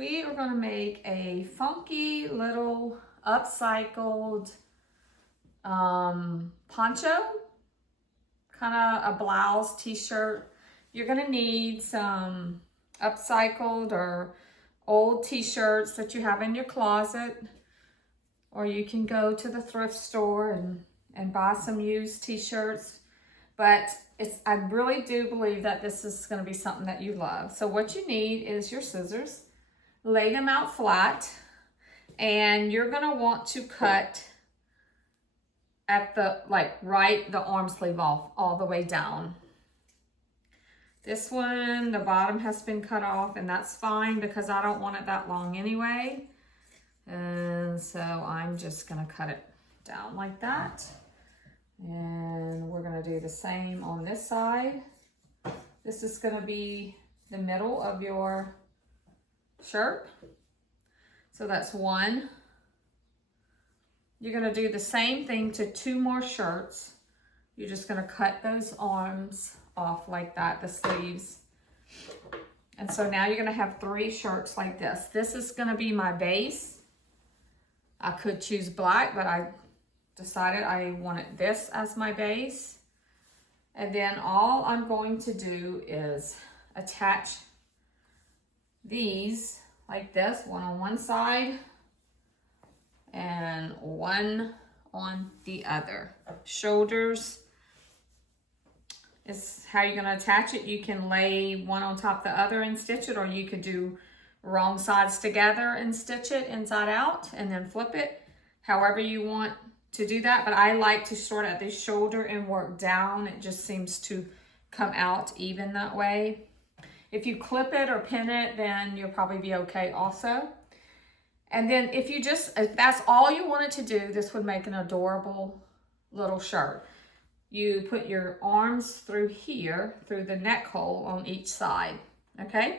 we are going to make a funky little upcycled poncho, kind of a blouse t-shirt. You're going to need some upcycled or old t-shirts that you have in your closet, or you can go to the thrift store and buy some used t-shirts. But I really do believe that this is going to be something that you love. So what you need is your scissors. Lay them out flat, and you're going to want to cut at the, the arm sleeve off all the way down. This one, the bottom has been cut off, and that's fine because I don't want it that long anyway. And so I'm just going to cut it down like that. And we're going to do the same on this side. This is going to be the middle of your shirt. So that's one. You're going to do the same thing to two more shirts. You're just going to cut those arms off like that, the sleeves. And so now you're going to have three shirts like this. This is going to be my base. I could choose black, but I decided I wanted this as my base. And then all I'm going to do is attach these like this, one on one side and one on the other. Shoulders is how you're going to attach it. You can lay one on top of the other and stitch it, or you could do wrong sides together and stitch it inside out and then flip it, however you want to do that. But I like to start at the shoulder and work down. It just seems to come out even that way. If you clip it or pin it, then you'll probably be okay also. And then if that's all you wanted to do, this would make an adorable little shirt. You put your arms through here, through the neck hole on each side, okay?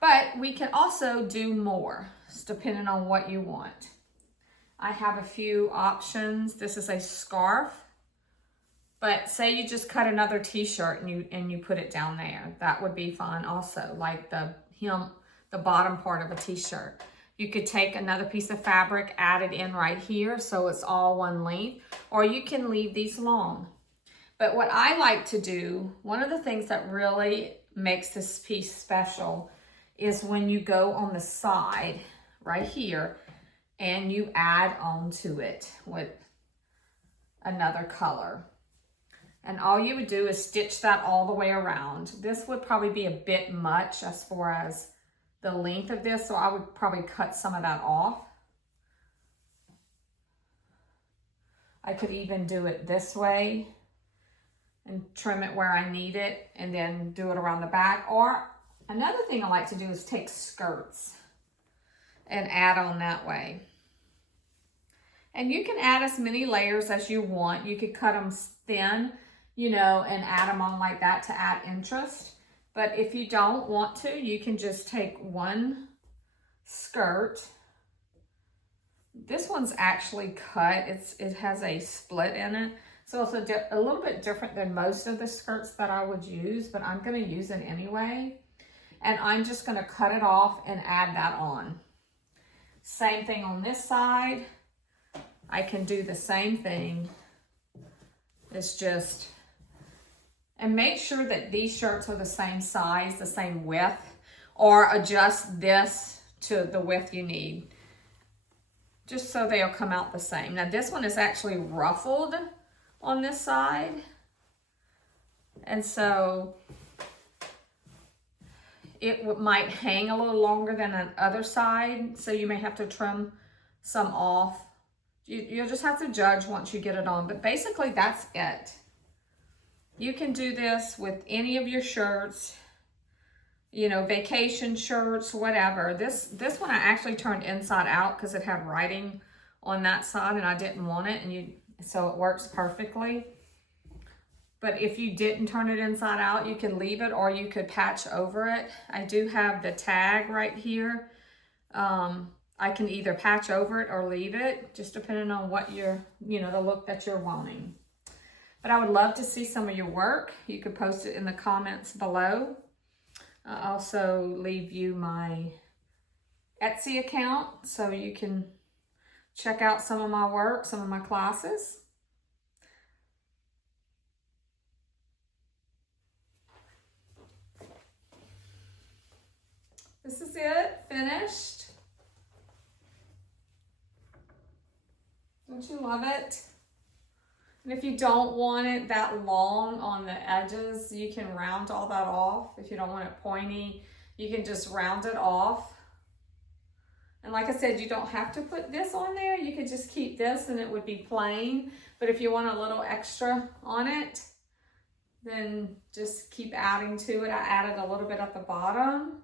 But we can also do more, depending on what you want. I have a few options. This is a scarf, but say you just cut another t-shirt and you put it down there. That would be fun also, like the bottom part of a t-shirt. You could take another piece of fabric, add it in right here so it's all one length, or you can leave these long. But what I like to do, one of the things that really makes this piece special is when you go on the side right here and you add on to it with another color. And all you would do is stitch that all the way around. This would probably be a bit much as far as the length of this, so I would probably cut some of that off. I could even do it this way and trim it where I need it and then do it around the back. Or another thing I like to do is take skirts and add on that way. And you can add as many layers as you want. You could cut them thin, and add them on like that to add interest. But if you don't want to, you can just take one skirt. This one's actually cut. It has a split in it. So it's a little bit different than most of the skirts that I would use, but I'm going to use it anyway. And I'm just going to cut it off and add that on. Same thing on this side. I can do the same thing. It's just, and make sure that these shirts are the same size, the same width, or adjust this to the width you need, just so they'll come out the same. Now this one is actually ruffled on this side, and so it might hang a little longer than the other side, so you may have to trim some off. You'll just have to judge once you get it on, but basically that's it. You can do this with any of your shirts, vacation shirts, whatever. This one I actually turned inside out because it had writing on that side and I didn't want it, so it works perfectly. But if you didn't turn it inside out, you can leave it or you could patch over it. I do have the tag right here. I can either patch over it or leave it, just depending on what the look that you're wanting. But I would love to see some of your work. You could post it in the comments below. I also leave you my Etsy account so you can check out some of my work, some of my classes. This is it, finished. Don't you love it? And if you don't want it that long on the edges, you can round all that off. If you don't want it pointy, you can just round it off. And like I said, you don't have to put this on there. You could just keep this and it would be plain. But if you want a little extra on it, then just keep adding to it. I added a little bit at the bottom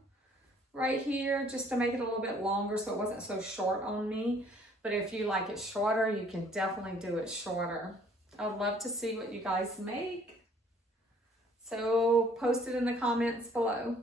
right here just to make it a little bit longer so it wasn't so short on me. But if you like it shorter, you can definitely do it shorter. I would love to see what you guys make. So post it in the comments below.